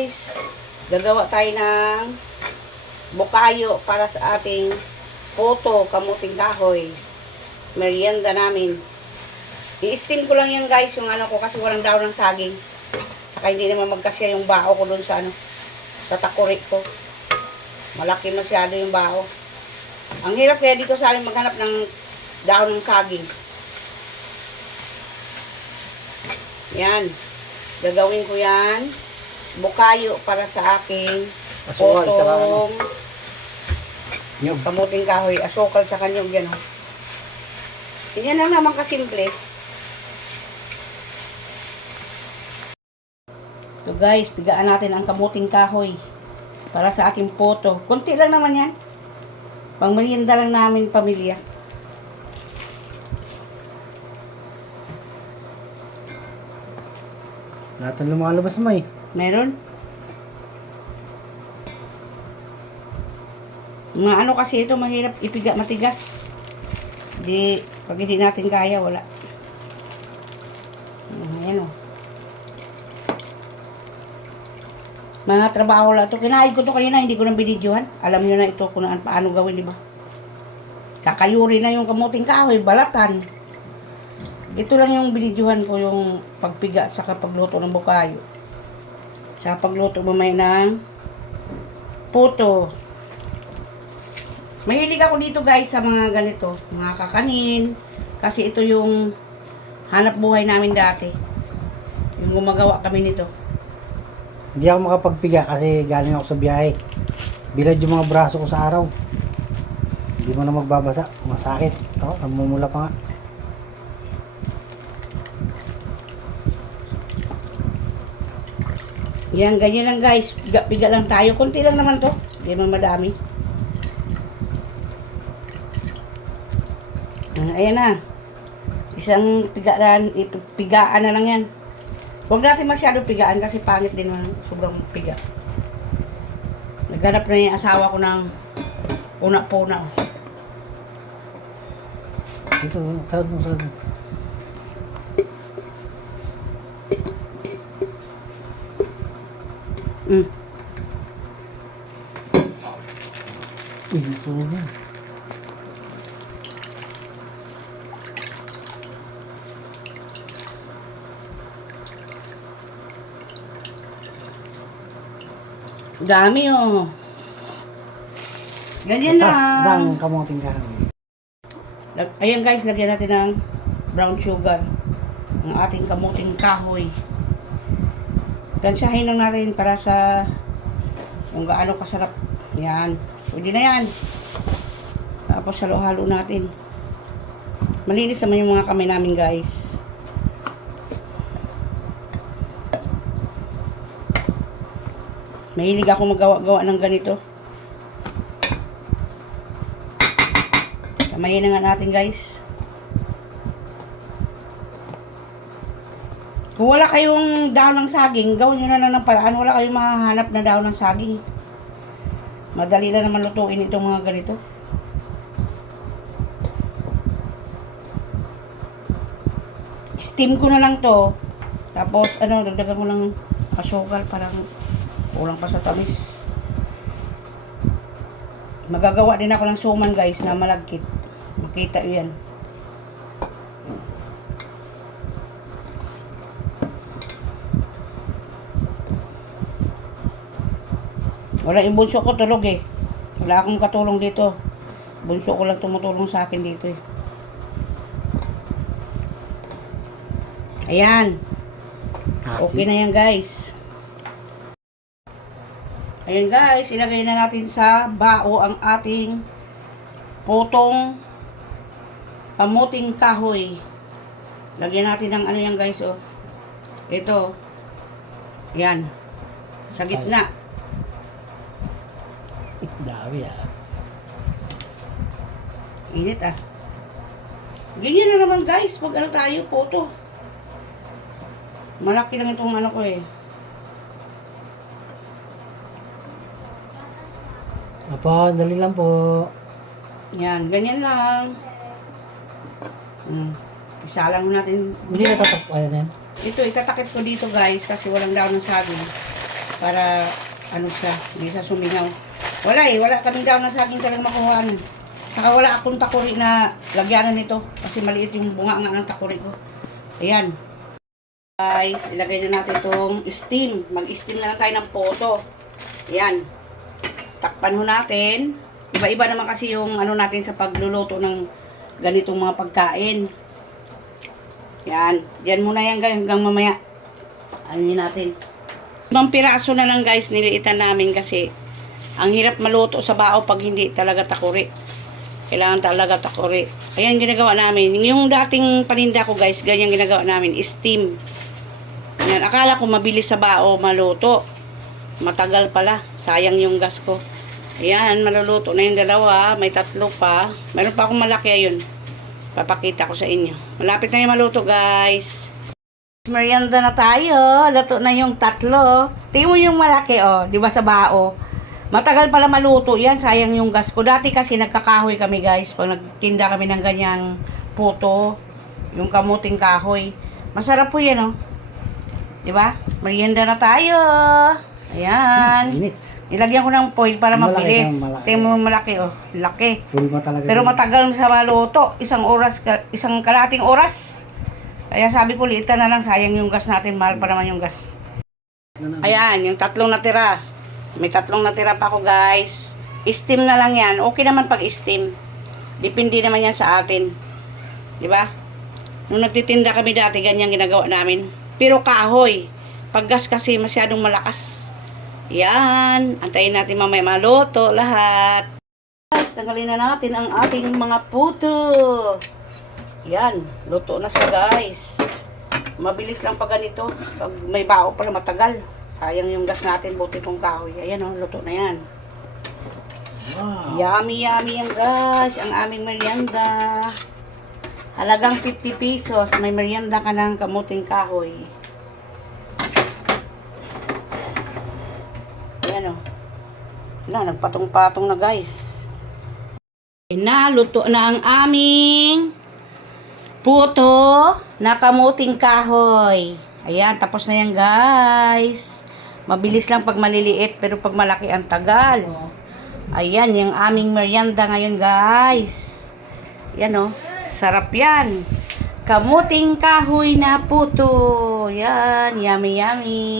guys, gagawa tayo ng bukayo para sa ating puto, kamuting kahoy. Merienda namin. I-steam ko lang yan guys, yung ano ko kasi walang daw ng saging. Saka hindi naman magkasya yung bao ko dun sa ano, sa takuri ko. Malaki masyado yung bao. Ang hirap kaya dito sa amin maghanap ng dahon ng saging. Yan. Gagawin ko yan. Bukayo para sa aking Asukal, tsaka ano. potong Nyug. kamuting kahoy, asukal sa kanyog yan. Oh. Yan lang naman kasimple. So guys, pigaan natin ang kamuting kahoy para sa ating poto. Kunti lang naman yan. Pang merienda lang namin pamilya. Lahat ng lumalabas mo eh. Meron? Mga ano kasi ito, mahirap ipiga, matigas. Di, pag hindi natin kaya, wala. Ah, Ayan o. Mga trabaho lang ito. Kinain ko to kanina, hindi ko nang binidyohan. Alam nyo na ito kung ano, paano gawin, di ba? Kakayuri na yung kamuting kahoy, balatan. Ito lang yung binidyohan ko yung pagpiga at saka pagluto ng bukayo sa pagluto mamaya ng puto. Mahilig ako dito guys sa mga ganito, mga kakanin. Kasi ito yung hanap buhay namin dati. Yung gumagawa kami nito. Hindi ako makapagpiga kasi galing ako sa biyahe. Bilad yung mga braso ko sa araw. Hindi mo na magbabasa. Masakit. Oo, namumula pa nga. Yan, ganyan lang guys. Piga-piga lang tayo. Kunti lang naman to. Hindi naman madami. Ah, ayan na. Isang pigaan, pigaan na lang yan. Huwag natin masyado pigaan kasi pangit din naman sobrang piga. Naghanap na yung asawa ko ng puna-puna. Dito, sahod mo, mo. Mm. Uy, ito na yan. Dami oh. Ganyan Tatas lang. ng kamuting kahoy. Ayan guys, lagyan natin ng brown sugar. Ang ating kamuting kahoy. Tansyahin lang natin para sa kung gaano kasarap. Yan. Pwede na yan. Tapos halo-halo natin. Malinis naman yung mga kamay namin guys. Mahilig ako magawa-gawa ng ganito. Kamayin na nga natin guys. Kung wala kayong dahon ng saging, gawin nyo na lang ng paraan. Wala kayong mahahanap na dahon ng saging. Madali lang naman lutuin itong mga ganito. Steam ko na lang to. Tapos, ano, dagdagan ko ng asukal. Parang kulang pa sa tamis. Magagawa din ako ng suman guys na malagkit. Makita yan. Wala yung bunso ko tulog eh. Wala akong katulong dito. Bunso ko lang tumutulong sa akin dito eh. Ayan. Okay na yan guys. Ayan guys, ilagay na natin sa bao ang ating potong pamuting kahoy. Lagyan natin ng ano yan guys oh. Ito. Yan. Sa gitna. Dami ah. Init ah. Ganyan na naman guys, pag ano tayo, poto. Malaki lang itong ano ko eh. Apo, dali lang po. Yan, ganyan lang. Hmm. Isa lang natin. Hindi na tatak. Ayan yan. Ito, itatakip ko dito guys kasi walang daw ng saging. para ano siya, hindi siya sumingaw. Wala eh, wala kaming daw na saging talagang makuhaan. Saka wala akong takuri na lagyanan nito kasi maliit yung bunga nga ng takuri ko. Ayan. Guys, ilagay na natin itong steam. Mag-steam na lang tayo ng poto. Ayan. Takpan ho natin. Iba-iba naman kasi yung ano natin sa pagluluto ng ganitong mga pagkain. Yan. Yan muna yan guys hanggang mamaya. Ano natin. Ibang piraso na lang guys niliitan namin kasi ang hirap maluto sa bao pag hindi talaga takuri. Kailangan talaga takuri. Ayan ginagawa namin. Yung dating paninda ko guys, ganyan ginagawa namin. Steam. Yan. Akala ko mabilis sa bao maluto. Matagal pala. Sayang yung gas ko. Ayan, maluluto na yung dalawa. May tatlo pa. Meron pa akong malaki ayun. Papakita ko sa inyo. Malapit na yung maluto guys. Merienda na tayo. Luto na yung tatlo. Tingnan mo yung malaki oh. Di ba sa bao? Matagal pala maluto yan. Sayang yung gas ko. Dati kasi nagkakahoy kami guys. Pag nagtinda kami ng ganyang puto. Yung kamuting kahoy. Masarap po yan oh. Di ba? Merienda na tayo. Ayan. Init. Nilagyan ko ng foil para mabilis. Tingnan mo malaki oh. Laki. Pulma talaga. Pero matagal sa maluto. Isang oras, isang kalating oras. Kaya sabi ko, liitan na lang. Sayang yung gas natin. Mahal pa naman yung gas. Ayan, yung tatlong natira. May tatlong natira pa ako, guys. Steam na lang yan. Okay naman pag steam. Depende naman yan sa atin. Di ba? Nung nagtitinda kami dati, ganyan ginagawa namin. Pero kahoy. Pag gas kasi masyadong malakas. Yan. Antayin natin mamaya maluto lahat. Guys, tanggalin na natin ang ating mga puto. Yan. Luto na siya, guys. Mabilis lang pag ganito. Pag may bao pala matagal. Sayang yung gas natin, buti kong kahoy. Ayan o, luto na yan. Wow. Yummy, yummy yan guys. Ang aming merienda. Halagang 50 pesos. May merienda ka ng kamuting kahoy. Ayan o. Wala, nagpatong-patong na guys. Naluto na ang aming puto na kamuting kahoy. Ayan, tapos na yan guys. Mabilis lang pag maliliit pero pag malaki ang tagal. Ayan, yung aming merienda ngayon, guys. Yan, oh. Sarap yan. Kamuting kahoy na puto. Yan, yummy, yummy.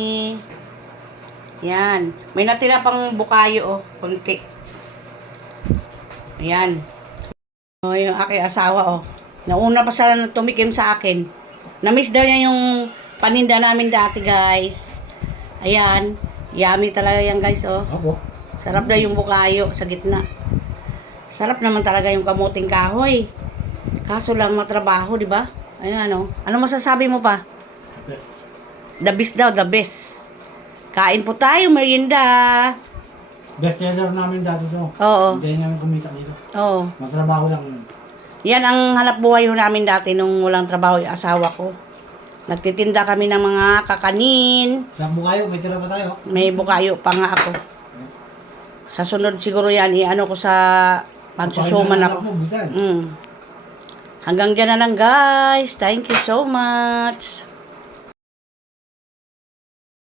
Yan. May natira pang bukayo, oh. Kunti. Ayan. Oh, yung aking asawa, oh. Nauna pa siya tumikim sa akin. Namiss daw niya yung paninda namin dati, guys. Ayan. Yummy talaga yan, guys, oh. Opo. Sarap na yung bukayo sa gitna. Sarap naman talaga yung kamuting kahoy. Kaso lang matrabaho, di ba? Ayun ano. Ano masasabi mo pa? The best daw, the best. Kain po tayo, merienda. Best seller namin dati to. Oo. Hindi namin kumita dito. Oo. Matrabaho lang. Yan ang hanap buhay namin dati nung walang trabaho yung asawa ko. Nagtitinda kami ng mga kakanin. Sa bukayo, may tira pa tayo. May bukayo pa nga ako. Sa sunod siguro yan, i-ano ko sa magsusuman ako. Mm. Hanggang dyan na lang guys. Thank you so much.